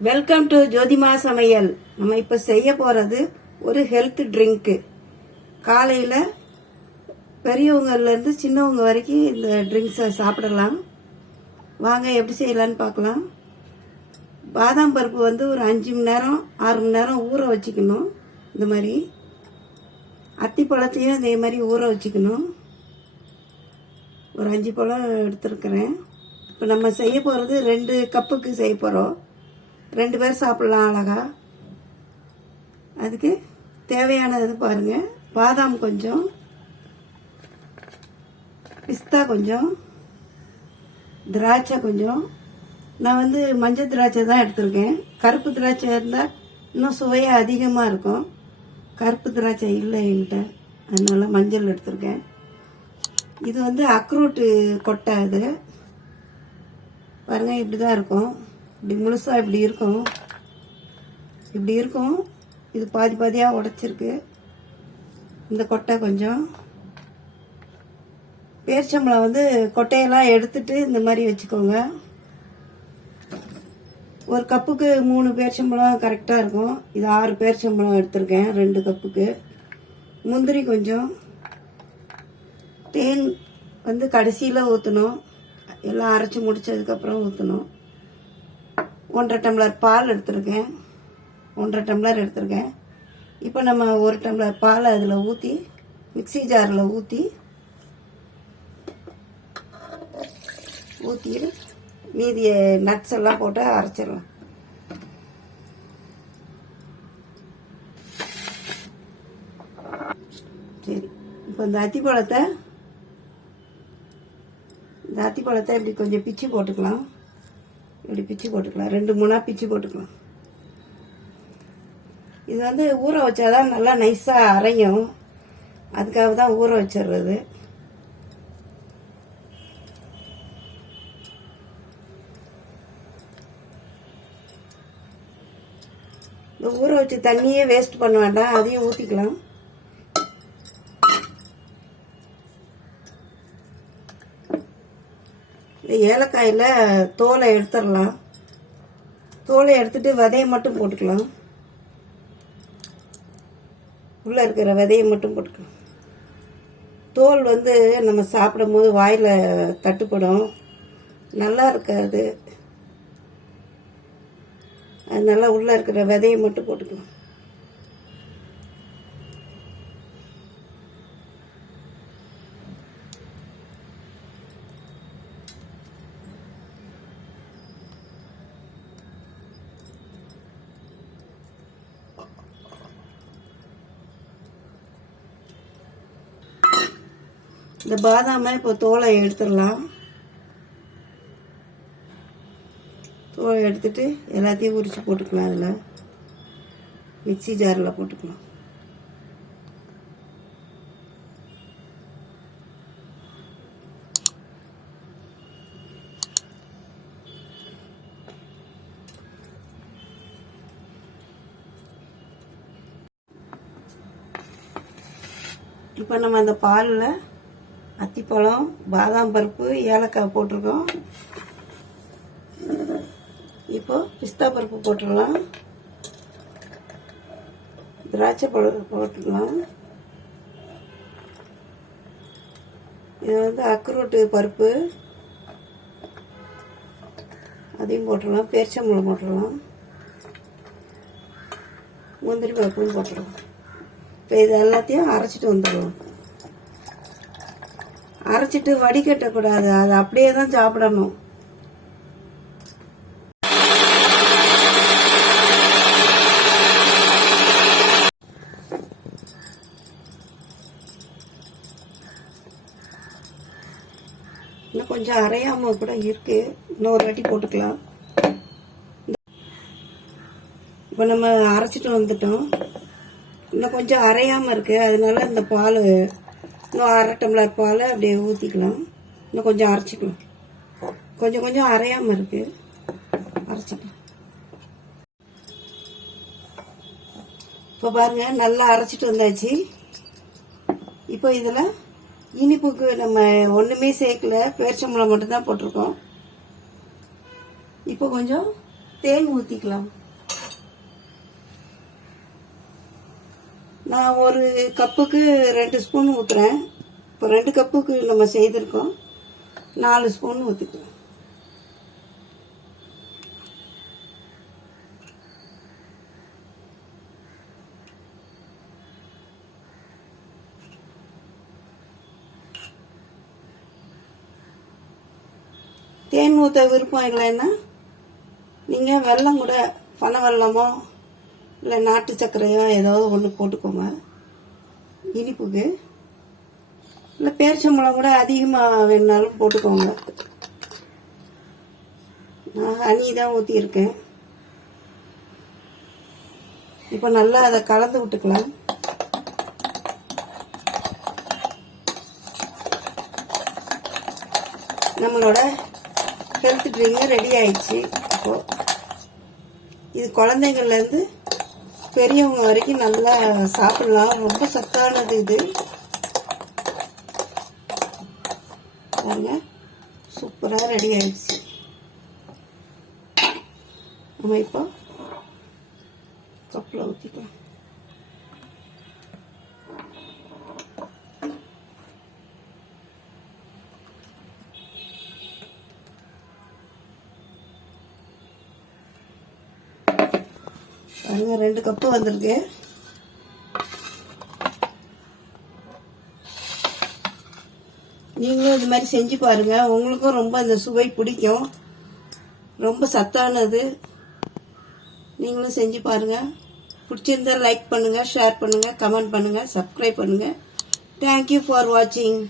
Welcome to ஜோதிமா சமையல் நம்ம இப்போ செய்ய போகிறது ஒரு ஹெல்த் ட்ரிங்க்கு காலையில் பெரியவங்கள்லேருந்து சின்னவங்க வரைக்கும் இந்த ட்ரிங்க்ஸை சாப்பிடலாம். வாங்க எப்படி செய்யலான்னு பார்க்கலாம். பாதாம் பருப்பு வந்து ஒரு அஞ்சு மணி நேரம் ஆறு மணி நேரம் ஊற வச்சுக்கணும். இந்த மாதிரி. அத்திப்பழத்தையும் அதே மாதிரி ஊற வச்சுக்கணும். ஒரு அஞ்சு பழம் எடுத்துருக்குறேன். இப்போ நம்ம செய்ய போகிறது ரெண்டு கப்புக்கு செய்ய போகிறோம் ரெண்டு பேர் சாப்பிட்லாம் அழகா. அதுக்கு தேவையானது பாருங்கள் பாதாம் கொஞ்சம். பிஸ்தா கொஞ்சம். திராட்சை கொஞ்சம். நான் வந்து மஞ்சள் திராட்சை தான் எடுத்திருக்கேன். கருப்பு திராட்சை இருந்தால் இன்னும் சுவையாக அதிகமாக இருக்கும். கருப்பு திராட்சை இல்லை என்கிட்ட. அதனால் மஞ்சள் எடுத்திருக்கேன். இது வந்து அக்ரூட்டு கொட்டை அது. பாருங்கள் இப்படி தான் இருக்கும். இப்படி முழுசாக இப்படி இருக்கும். இப்படி இருக்கும். இது பாதி பாதியாக உடைச்சிருக்கு. இந்த கொட்டை கொஞ்சம். பேரிச்சம்பளம் வந்து கொட்டையெல்லாம் எடுத்துட்டு இந்த மாதிரி வச்சுக்கோங்க. ஒரு கப்புக்கு மூணு பேரிச்சம்பளம் கரெக்டாக இருக்கும். இது ஆறு பேரிச்சம்பளம் எடுத்திருக்கேன் ரெண்டு கப்புக்கு. முந்திரி கொஞ்சம். தேன் வந்து கடைசியில் ஊற்றணும் எல்லாம் அரைச்சி முடிச்சதுக்கப்புறம் ஊற்றணும் ஒன்றரை டம்ளர் பால் எடுத்திருக்கேன். ஒன்றரை டம்ளர் எடுத்திருக்கேன். இப்போ நம்ம ஒரு டம்ளர் பாலை அதில் ஊற்றி மிக்ஸி ஜாரில் ஊற்றி ஊற்றிட்டு மீதியை நட்ஸ் எல்லாம் போட்டு அரைச்சிடலாம். சரி இப்போ இந்த அத்திப்பழத்தை இந்த அத்திப்பழத்தை இப்படி கொஞ்சம் பிச்சு போட்டுக்கலாம். இப்படி பிச்சு போட்டுக்கலாம். ரெண்டு மூணாக பிச்சு போட்டுக்கலாம். இது வந்து ஊற வச்சாதான் நல்லா நைஸாக அரையும். அதுக்காக தான் ஊற வச்சிடுறது இந்த ஊற வச்ச தண்ணியே வேஸ்ட் பண்ண வேண்டாம். அதையும் ஊற்றிக்கலாம் ஏலக்காயில் தோலை எடுத்துடலாம். தோலை எடுத்துட்டு விதையை மட்டும் போட்டுக்கலாம். உள்ளே இருக்கிற விதையை மட்டும் போட்டுக்கலாம். தோல் வந்து நம்ம சாப்பிடும்போது வாயில் தட்டுப்படும். நல்லா இருக்காது. அதனால உள்ளே இருக்கிற விதையை மட்டும் போட்டுக்கலாம். இந்த பாதாமை இப்போ தோலை எடுத்துடலாம். தோலை எடுத்துட்டு எல்லாத்தையும் உரித்து போட்டுக்கலாம் அதில். மிக்ஸி ஜாரில் போட்டுக்கலாம். இப்போ நம்ம அந்த பாலில் அத்திப்பழம் பாதாம் பருப்பு ஏலக்காய் போட்டிருக்கோம். இப்போ பிஸ்தா பருப்பு போட்டுடலாம். திராட்சை பழம் போட்டுடலாம். இது வந்து அக்ரூட்டு பருப்பு. அதையும் போட்டுடலாம். பேரிச்சம்பழம் போட்டுடலாம். முந்திரி பருப்பும் போட்டுடலாம். இப்போ இது எல்லாத்தையும் அரைச்சிட்டு வந்துடலாம். அரைச்சிட்டு வடிகட்டக்கூடாது அது அப்படியே தான் சாப்பிடணும். இன்னும் கொஞ்சம் அரையாம கூட இருக்கு. இன்னொரு வாட்டி போட்டுக்கலாம். இப்போ நம்ம அரைச்சிட்டு வந்துட்டோம். இன்னும் கொஞ்சம் அரையாம இருக்கு. அதனால இந்த பால் இன்னும் அரை டம்ளர் பால் அப்படியே ஊற்றிக்கலாம் இன்னும் கொஞ்சம் அரைச்சிக்கலாம். கொஞ்சம் கொஞ்சம் அரையாமல் இருக்கு. அரைச்சிக்கலாம். இப்போ பாருங்க நல்லா அரைச்சிட்டு வந்தாச்சு. இப்போ இதில் இனிப்புக்கு நம்ம ஒன்றுமே சேர்க்கல. பேரிச்சம்பளம் மட்டும்தான் போட்டிருக்கோம். இப்போ கொஞ்சம் தேன் ஊற்றிக்கலாம் நான் ஒரு கப்புக்கு ரெண்டு ஸ்பூன் ஊற்றுறேன் இப்போ ரெண்டு கப்புக்கு நம்ம செய்திருக்கோம். நாலு ஸ்பூன் ஊற்றிக்கலாம் தேன் ஊற்ற விருப்பம் இல்லைன்னா நீங்கள் வெல்லம் கூட பனை வெல்லமோ இல்லை நாட்டு சர்க்கரையோ ஏதாவது ஒன்று போட்டுக்கோங்க. இனிப்புக்கு. இல்லை பேரிச்சம்பழம் கூட அதிகமாக வேணுனாலும் போட்டுக்கோங்க. நான் ஹனி தான் ஊற்றியிருக்கேன் இப்போ நல்லா அதை கலந்து விட்டுக்கலாம். நம்மளோட ஹெல்த் ட்ரிங்க் ரெடி ஆயிடுச்சு. இப்போ இது குழந்தைங்கள்லேருந்து பெரியவங்க வரைக்கும் நல்லா சாப்பிடலாம். ரொம்ப சத்தானது இது. பாருங்க. சூப்பராக ரெடி ஆயிடுச்சு. நம்ம இப்போ கப்பில் ஊற்றிக்கலாம் பாருங்க ரெண்டு கப்பு வந்திருக்கு. நீங்களும் இது மாதிரி செஞ்சு பாருங்க. உங்களுக்கும் ரொம்ப இந்த சுவை பிடிக்கும். ரொம்ப சத்தானது. நீங்களும் செஞ்சு பாருங்க. பிடிச்சிருந்தா லைக் பண்ணுங்க ஷேர் பண்ணுங்க கமெண்ட் பண்ணுங்க சப்ஸ்கிரைப் பண்ணுங்க. தேங்க்யூ ஃபார் வாட்சிங்